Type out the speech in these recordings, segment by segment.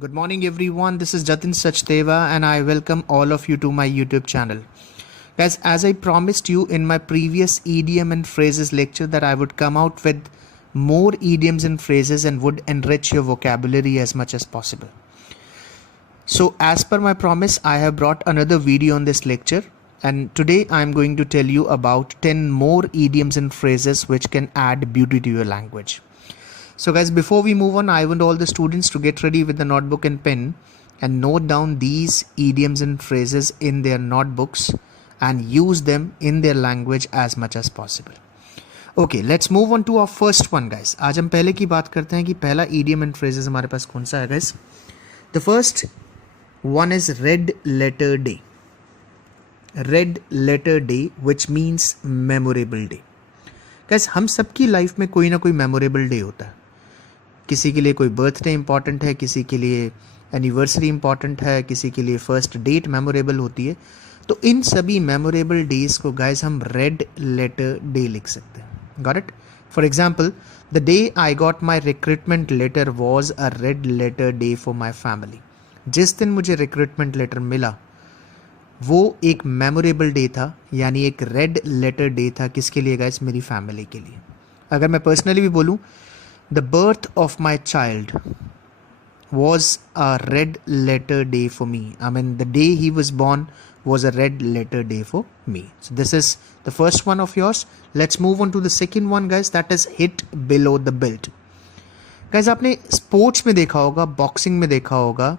Good morning, everyone. This is Jatin Sachdeva, and I welcome all of you to my YouTube channel. Guys, as I promised you in my previous idiom and phrases lecture that I would come out with more idioms and phrases and would enrich your vocabulary as much as possible. So, as per my promise, I have brought another video on this lecture, and today I am going to tell you about 10 more idioms and phrases which can add beauty to your language. So guys, before we move on, I want all the students to get ready with the notebook and pen and note down these idioms and phrases in their notebooks and use them in their language as much as possible. Okay, let's move on to our first one, guys. आज हम पहले की बात करते हैं कि पहला idiom and phrases हमारे पास कौन सा है, guys. The first one is red letter day. Red letter day, which means memorable day. Guys, हम सबकी लाइफ में कोई ना कोई memorable day होता है. किसी के लिए कोई बर्थडे इंपॉर्टेंट है, किसी के लिए एनिवर्सरी इंपॉर्टेंट है, किसी के लिए फर्स्ट डेट मेमोरेबल होती है. तो इन सभी मेमोरेबल डेज को गाइस हम रेड लेटर डे लिख सकते हैं. Got it? For example, the day I got my recruitment letter was a red letter day for my family. जिस दिन मुझे रिक्रूटमेंट लेटर मिला वो एक मेमोरेबल डे था, यानी एक रेड लेटर डे था. किसके लिए गाइस? मेरी फैमिली के लिए. अगर मैं पर्सनली भी बोलूँ, the birth of my child was a red letter day for me. I mean, the day he was born was a red letter day for me. So this is the first one of yours. Let's move on to the second one, guys. That is hit below the belt. Guys, आपने sports में देखा होगा, boxing में देखा होगा,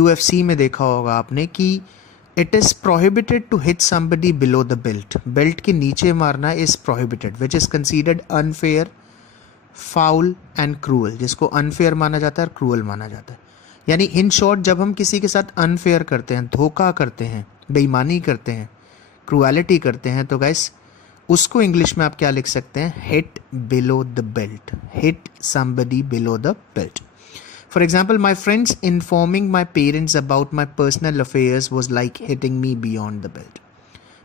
UFC में देखा होगा आपने कि it is prohibited to hit somebody below the belt. Belt के नीचे मारना is prohibited, which is considered unfair, foul and cruel. जिसको अनफेयर माना जाता है और क्रूअल माना जाता है. यानी इन शॉर्ट, जब हम किसी के साथ अनफेयर करते हैं, धोखा करते हैं, बेईमानी करते हैं, क्रूएलिटी करते हैं, तो गाइस उसको इंग्लिश में आप क्या लिख सकते हैं? Hit below the belt. Hit somebody below the belt. For example, my friends informing my parents about my personal affairs was like hitting me beyond the belt.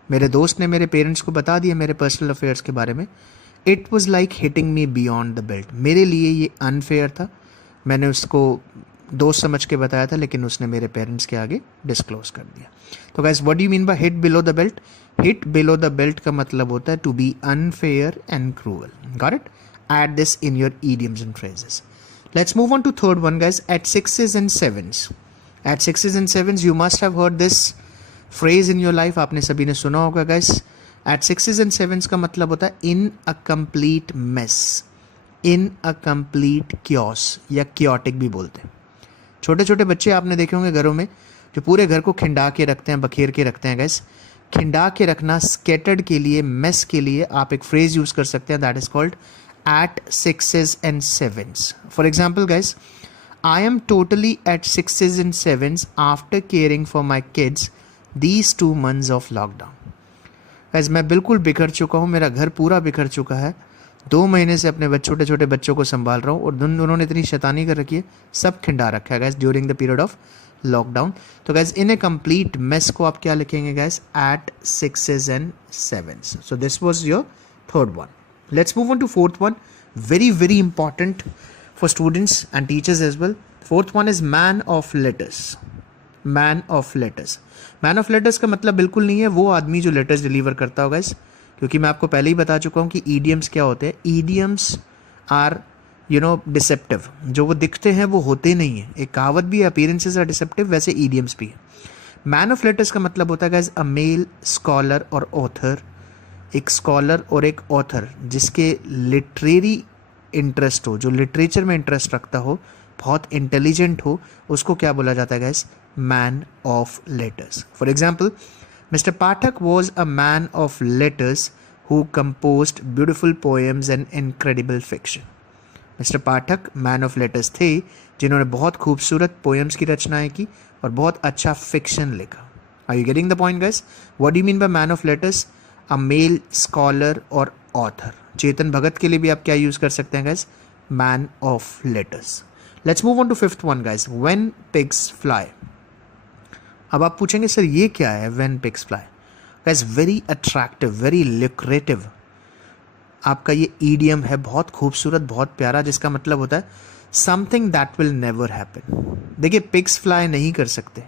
मेरे दोस्त ने मेरे पेरेंट्स को बता दिया मेरे पर्सनल अफेयर्स के बारे में. It was like hitting me beyond the belt. मेरे लिए ये अनफेयर था. मैंने उसको दोस्त समझ के बताया था, लेकिन उसने मेरे पेरेंट्स के आगे डिस्क्लोज कर दिया. तो guys, what do you mean by hit below the belt? Hit below the belt का मतलब होता है to be unfair and cruel. Got it? Add this in your idioms and phrases. Let's move on to third one, guys. At sixes and sevens. At sixes and sevens, you must have heard this phrase in your life. आपने सभी ने सुना होगा, guys. Eight sixes and sevens का मतलब होता है in a complete mess, in a complete chaos, या क्योटिक भी बोलते हैं. छोटे छोटे बच्चे आपने देखे होंगे घरों में जो पूरे घर को खिंडा के रखते हैं, बखेर के रखते हैं. गैस, खिंडा के रखना, स्केटर्ड के लिए, मेस के लिए आप एक फ्रेज यूज कर सकते हैं. That is called at sixes and sevens. For example, guys, I am totally at sixes and sevens after caring for my kids these 2 months of lockdown. Guys, मैं बिल्कुल बिखर चुका हूँ, मेरा घर पूरा बिखर चुका है. 2 महीने से अपने छोटे छोटे बच्चों को संभाल रहा हूँ और उन्होंने इतनी शैतानी कर रखी है, सब खिंडा रखा है guys during the period of lockdown. तो guys, in a complete mess को आप क्या लिखेंगे guys? At sixes and sevens. So this was your third one. Let's move on to fourth one. Very very important for students and teachers as well. Fourth one is man of letters. Man of letters. Man of letters का मतलब बिल्कुल नहीं है वो आदमी जो letters deliver करता होगा, इस क्योंकि मैं आपको पहले ही बता चुका हूँ कि ईडियम्स क्या होते हैं. Idioms are deceptive. जो वो दिखते हैं वो होते नहीं है. एक कहावत भी है, अपीयरेंसेस आर डिसेप्टिव, वैसे ईडियम्स भी है. मैन ऑफ लेटर्स का मतलब होता है गाइस अ मेल स्कॉलर और ऑथर. एक स्कॉलर और एक ऑथर जिसके लिटरेरी इंटरेस्ट हो, जो लिटरेचर में इंटरेस्ट रखता हो, बहुत इंटेलिजेंट हो, उसको क्या बोला जाता है guys? Man of letters. For example, Mr. Pathak was a man of letters who composed beautiful poems and incredible fiction. Mr. Pathak man of letters थे जिन्होंने बहुत खूबसूरत पोएम्स की रचनाएं की और बहुत अच्छा फिक्शन लिखा. Are you getting the point, guys? What do you mean by man of letters? A male scholar और author. चेतन भगत के लिए भी आप क्या यूज कर सकते हैं guys? Man of letters. Let's move on to fifth one, guys. When pigs fly. अब आप पूछेंगे सर ये क्या है when pigs fly? Guys, very attractive, very लिक्रेटिव आपका ये ईडियम है, बहुत खूबसूरत, बहुत प्यारा, जिसका मतलब होता है something that will never happen. देखिए पिग्स फ्लाई नहीं कर सकते,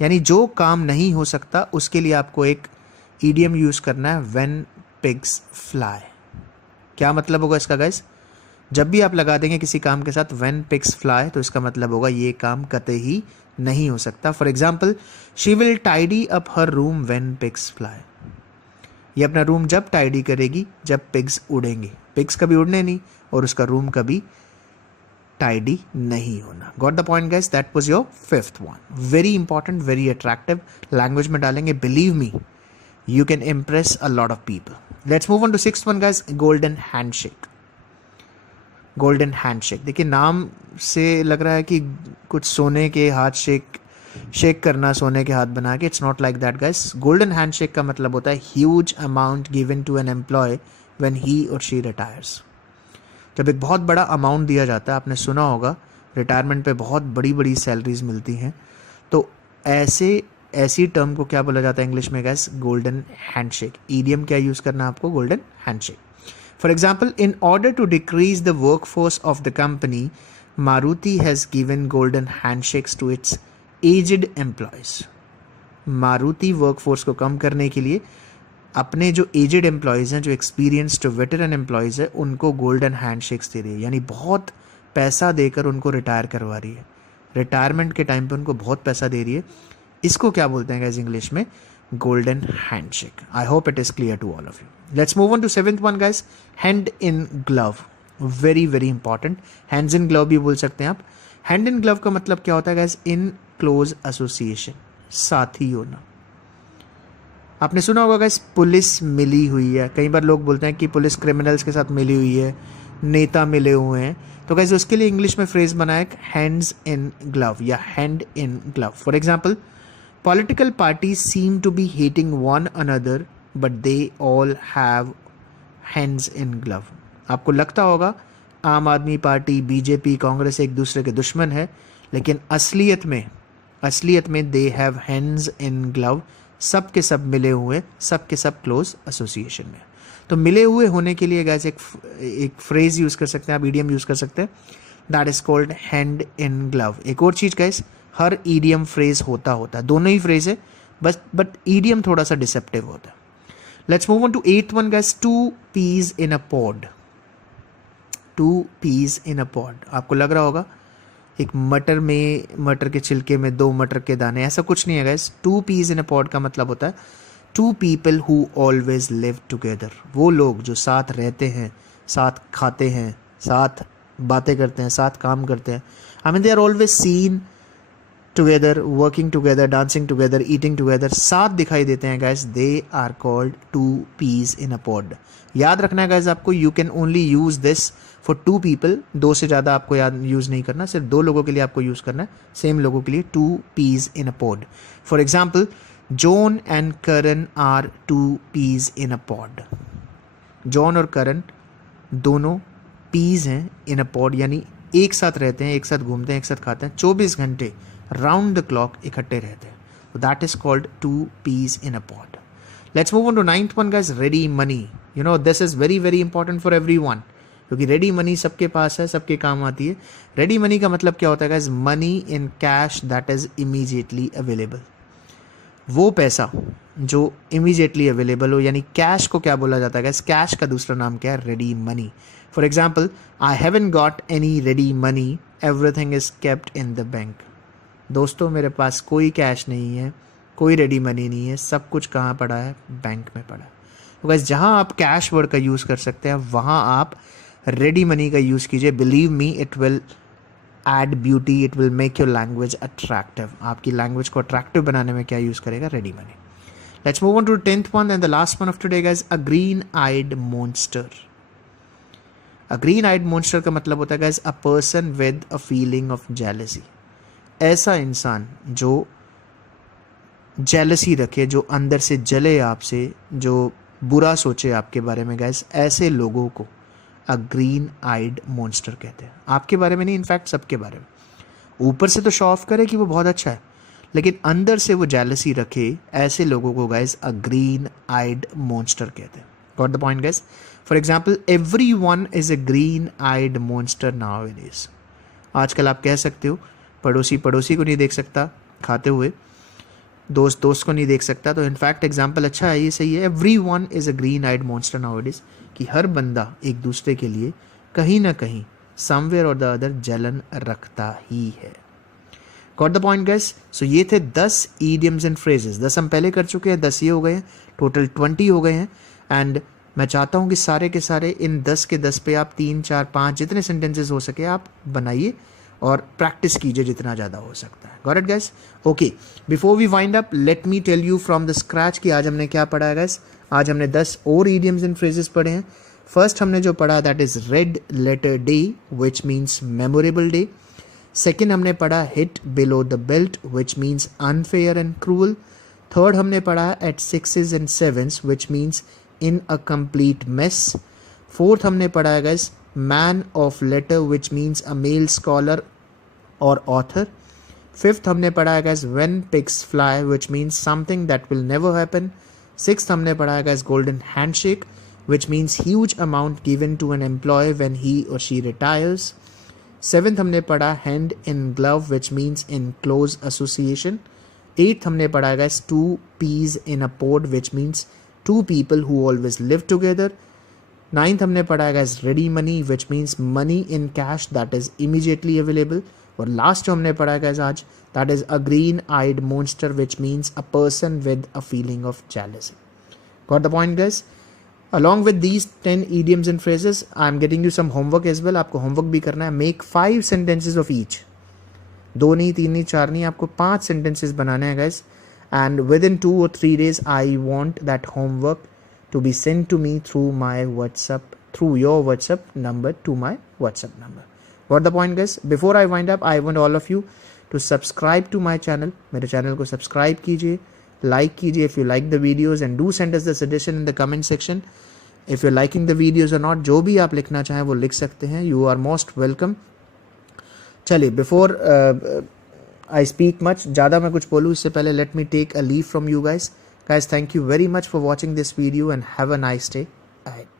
यानी जो काम नहीं हो सकता उसके लिए आपको एक ईडियम यूज करना है, व्हेन पिग्स फ्लाई। क्या मतलब होगा इसका गाइस? जब भी आप लगा देंगे किसी काम के साथ व्हेन पिग्स फ्लाई, तो इसका मतलब होगा ये काम कतई नहीं हो सकता। For example, she will tidy up her room when pigs fly. ये अपना रूम जब टाइडी करेगी जब पिग्स उड़ेंगे। पिग्स कभी उड़ने नहीं और उसका रूम कभी टाइडी नहीं होना। Got the point guys? That was your fifth one. Very important, very attractive. Language में डालेंगे, believe me you can impress a lot of people. Let's move on to sixth one guys, golden handshake. Golden handshake. देखिए नाम से लग रहा है कि कुछ सोने के हाथ शेक करना, सोने के हाथ बना के। It's not like that guys. Golden handshake का मतलब होता है huge amount given to an employ when he और शी रिटायर्स। जब एक बहुत बड़ा अमाउंट दिया जाता है, आपने सुना होगा रिटायरमेंट पे बहुत बड़ी बड़ी सैलरीज मिलती हैं, तो ऐसी टर्म को क्या बोला जाता है इंग्लिश में गाइस? Golden handshake. ईडियम क्या यूज करना है आपको? Golden handshake. For example, in order to decrease the workforce of the company, Maruti has given golden handshakes to its aged employees. Maruti workforce को कम करने के लिए अपने जो एज्ड एम्प्लॉयज हैं, जो एक्सपीरियंस्ड वेटरन एम्प्लॉयज हैं, उनको गोल्डन हैंडशेक्स दे रही है, यानी बहुत पैसा देकर उनको रिटायर करवा रही है। रिटायरमेंट के टाइम पे उनको बहुत पैसा दे रही है। इसको क्या बोलते हैं गाइस इंग्लिश में? Golden handshake. I hope it is clear to all of you. Let's move on to seventh one guys, hand in glove. Very very important. Hands in glove भी बोल सकते हैं आप। हैंड इन ग्लव का मतलब क्या होता है गाइस? इन क्लोज एसोसिएशन, साथी होना। आपने सुना होगा गाइस पुलिस मिली हुई है। कई बार लोग बोलते हैं कि पुलिस क्रिमिनल्स के साथ मिली हुई है, नेता मिले हुए हैं, तो गाइस उसके लिए इंग्लिश में फ्रेज बना है हैंड्स इन ग्लव या hand in glove. For example, political parties seem to be hating one another but they all have hands in glove। आपको लगता होगा आम आदमी पार्टी, बीजेपी, कांग्रेस एक दूसरे के दुश्मन है, लेकिन असलियत में they have hands in glove. सब के सब मिले हुए, सब के सब क्लोज एसोसिएशन में। तो मिले हुए होने के लिए गाइस एक फ्रेज यूज कर सकते हैं आप, ईडियम यूज कर सकते हैं, that is called hand in glove. एक और चीज गाइस, हर ईडियम फ्रेज होता है, दोनों ही फ्रेज है, बट ईडियम थोड़ा सा डिसेप्टिव होता है। Let's move on to eighth one guys, two peas in a pod. Two peas in a pod, आपको लग रहा होगा एक मटर के छिलके में दो मटर के दाने, ऐसा कुछ नहीं है guys. Two peas in a pod का मतलब होता है two people who always live together. वो लोग जो साथ रहते हैं, साथ खाते हैं, साथ बातें करते हैं, साथ काम करते हैं। I mean they are always seen together, working together, dancing together, eating together, साथ दिखाई देते हैं guys. They are called two peas in a pod. याद रखना है गाइस आपको, you can only use this for two people. दो से ज़्यादा आपको यूज़ नहीं करना, सिर्फ दो लोगों के लिए आपको यूज़ करना है, सेम लोगों के लिए। Two peas in a pod. For example, John and Karan are two peas in a pod. John और करण दोनों पीस हैं इन अ पॉड, यानी एक साथ रहते हैं, एक साथ घूमते हैं, एक साथ खाते हैं, 24 घंटे राउंड द क्लॉक इकट्ठे रहते हैं। तो that is called two peas in a pod. Let's move on to ninth one guys, ready money. You know this is very very important for everyone, क्योंकि रेडी मनी सबके पास है, सबके काम आती है। रेडी मनी का मतलब क्या होता है guys? Money in cash that is immediately available. वो पैसा जो इमीडिएटली अवेलेबल हो, यानी कैश को क्या बोला जाता है गाइस? कैश का दूसरा नाम क्या है? Ready money. For example, I haven't got any ready money, everything is kept in the bank. दोस्तों मेरे पास कोई कैश नहीं है, कोई रेडी मनी नहीं है, सब कुछ कहाँ पड़ा है? बैंक में पड़ा है। तो गाइस जहाँ आप कैश वर्ड का यूज़ कर सकते हैं, वहाँ आप रेडी मनी का यूज़ कीजिए। Believe me, it will add beauty, it will make your language attractive. आपकी लैंग्वेज को अट्रैक्टिव बनाने में क्या यूज़ करेगा? Ready money. Let's move on to 10th one and the last one of today guys, a green eyed monster. A green eyed monster का मतलब होता है guys a person with a feeling of jealousy. ऐसा इंसान जो jealousy रखे, जो अंदर से जले आपसे, जो बुरा सोचे आपके बारे में गाइस, ऐसे लोगों को अ ग्रीन आइड मॉन्स्टर कहते हैं। आपके बारे में नहीं, इनफैक्ट सबके बारे में। ऊपर से तो शो ऑफ करे कि वो बहुत अच्छा है, लेकिन अंदर से वो जेलसी रखे, ऐसे लोगों को guys a green eyed monster कहते हैं। Got the point guys? For example, everyone is a green eyed monster nowadays. आजकल आप कह सकते हो पड़ोसी पड़ोसी को नहीं देख सकता खाते हुए, दोस्त दोस्त को नहीं देख सकता। तो इनफैक्ट एग्जाम्पल अच्छा है, ये सही है। Everyone is a green eyed monster nowadays, कि हर बंदा एक दूसरे के लिए कहीं ना कहीं समवेयर और द अदर जलन रखता ही है। Got the point guys? So ये थे 10 ईडियम्स एंड फ्रेजेस। 10 हम पहले कर चुके हैं, 10 ये हो गए हैं, टोटल 20 हो गए हैं। एंड मैं चाहता हूँ कि सारे के सारे इन 10 के 10 पे आप 3 4 5 जितने सेंटेंसेस हो सके आप बनाइए और प्रैक्टिस कीजिए जितना ज़्यादा हो सकता है। Got it guys? Okay, before we wind up let me tell you from the scratch कि आज हमने क्या पढ़ा है गाइस। आज हमने 10 और ईडियम्स एंड फ्रेजेस पढ़े हैं। फर्स्ट हमने जो पढ़ा that is red letter day which means memorable day. Second हमने पढ़ा hit below the belt which means unfair and cruel. Third हमने पढ़ा at sixes and sevens which means in a complete mess. Fourth हमने पढ़ा है guys man of letter which means a male scholar और author. Fifth हमने पढ़ा है guys when pigs fly which means something that will never happen. Sixth हमने पढ़ा है guys golden handshake which means huge amount given to an employee when he or she retires. Seventh हमने पढ़ा hand in glove which means in close association. Eighth हमने पढ़ा guys two peas in a pod which means two people who always live together. Ninth हमने पढ़ा guys ready money which means money in cash that is immediately available. और last जो हमने पढ़ा guys आज that is a green eyed monster which means a person with a feeling of jealousy. Got the point guys? Along with these 10 idioms and phrases, I am getting you some homework as well. आपको homework भी करना है. Make 5 sentences of each. 2 नहीं, 3 नहीं, 4 नहीं, आपको 5 sentences बनाने हैं guys. And within 2 or 3 days, I want that homework to be sent to me through my WhatsApp, through your WhatsApp number to my WhatsApp number. What the point guys? Before I wind up, I want all of you to subscribe to my channel. मेरे channel को subscribe कीजिए. Like कीजिए if you like the videos and do send us the suggestion in the comment section. If you're liking the videos or not, जो भी आप लिखना चाहें वो लिख सकते हैं. You are most welcome. चलिए, before I speak much, ज़्यादा मैं कुछ बोलूँ इससे पहले let me take a leave from you guys. Guys, thank you very much for watching this video and have a nice day ahead.